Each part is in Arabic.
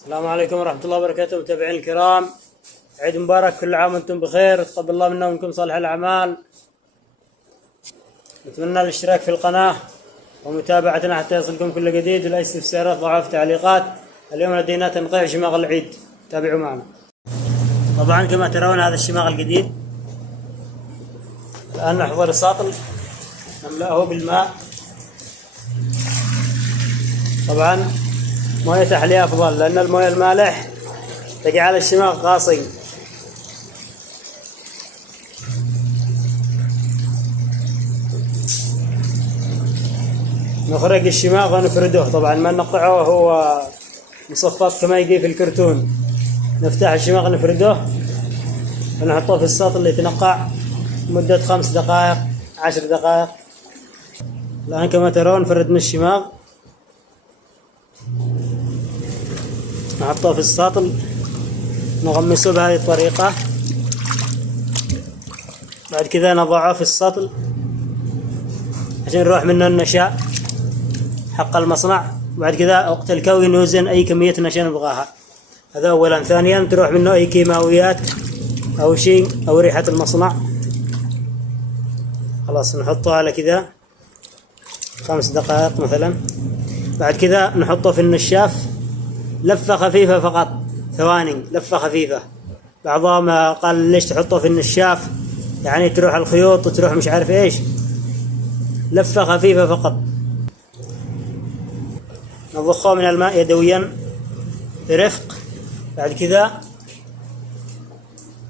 السلام عليكم ورحمة الله وبركاته. متابعين الكرام، عيد مبارك، كل عام وانتم بخير، تقبل الله منا ومنكم صالح الأعمال. نتمنى الاشتراك في القناة ومتابعتنا حتى يصلكم كل جديد، ولا استفسارات ضعف تعليقات. اليوم لدينا تنقيع شماغ العيد، تابعوا معنا. طبعا كما ترون هذا الشماغ الجديد. الآن نحضر الساطل نملأه بالماء. طبعا موية تحلية أفضل، لأن الموية المالح تجعل الشماغ قاصي. نخرج الشماغ ونفرده، طبعا ما نقطعه هو مصفط كما يجي في الكرتون. نفتح الشماغ نفرده ونحطه في الساطل اللي يتنقع مدة 5 دقائق 10 دقائق. الآن كما ترون فردنا الشماغ، نحطه في الساطل نغمسه بهذه الطريقة. بعد كذا نضعه في الساطل عشان يروح منه النشاء حق المصنع. بعد كذا وقت الكوي نوزن أي كمية نشاء نبغاها، هذا أولا. ثانيا تروح منه أي كيماويات أو شيء أو ريحة المصنع. خلاص نحطه على كذا 5 دقائق مثلا. بعد كذا نحطه في النشاف لفة خفيفة فقط، ثواني، لفة خفيفة. بعضهم قال ليش تحطه في النشاف، يعني تروح الخيوط وتروح مش عارف ايش. لفة خفيفة فقط. نضخه من الماء يدويا برفق. بعد كذا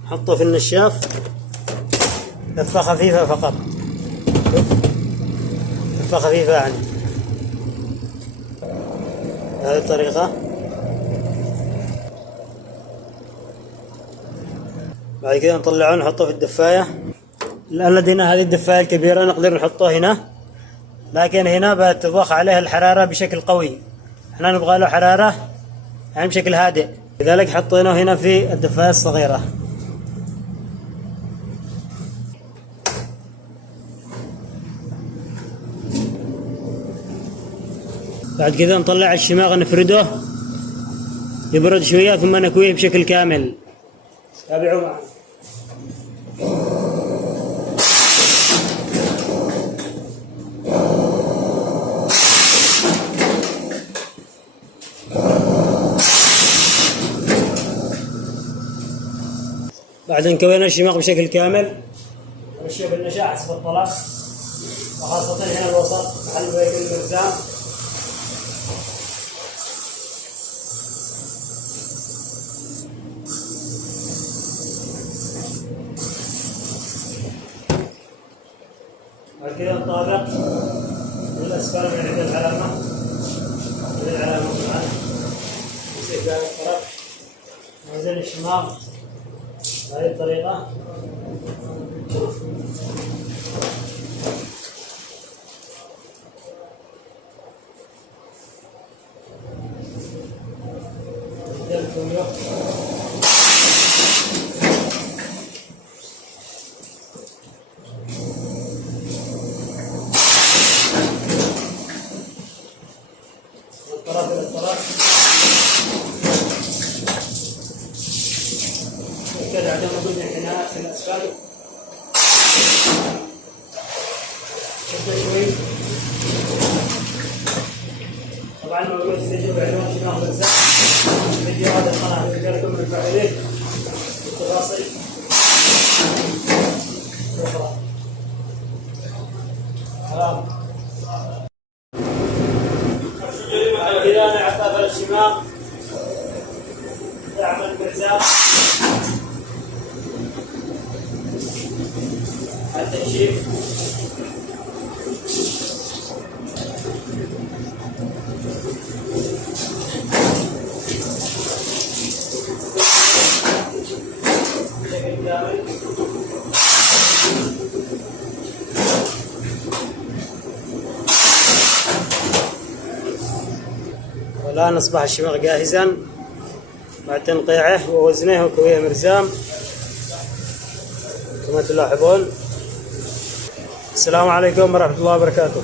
نحطه في النشاف لفة خفيفة فقط، لفة خفيفة يعني بهذه الطريقة. بعد كده نطلعه نحطه في الدفاية. الآن لدينا هذه الدفاية الكبيرة، نقدر نحطه هنا، لكن هنا بتضخ عليها الحرارة بشكل قوي. احنا نبغى له حرارة يعني بشكل هادئ، لذلك حطيناه هنا في الدفاية الصغيرة. بعد كده نطلع الشماغ نفرده يبرد شوية ثم نكويه بشكل كامل. تابعوا معنا. بعد ان كوينا الشماغ بشكل كامل نمشيه بالنشاء حسب الطلب، وخاصة هنا الوسط محل بيت المرزام. بعد كذا نطابق من الأسفل من عند العلامة، من العلامة طبعا نمسك بهذه الطرف، ننزل الشماغ بهذه الطريقة. ننزل الكويو. الطرف إلى الطرف كذا، عدم وجود انحناء في الأسفل. شد شوي. طبعا موجود فيديو بعنوان شماغ مرزام، فيديو هذا القناة رجالكم من الفاعلين بالتفاصيل أخرى. كذا نعطى الشماغ يعمل مرزام التنشيف. بشكل كامل. والآن أصبح الشماغ جاهزا بعد تنقيعه ووزنه وكويه مرزام كما تلاحظون. السلام عليكم ورحمة الله وبركاته.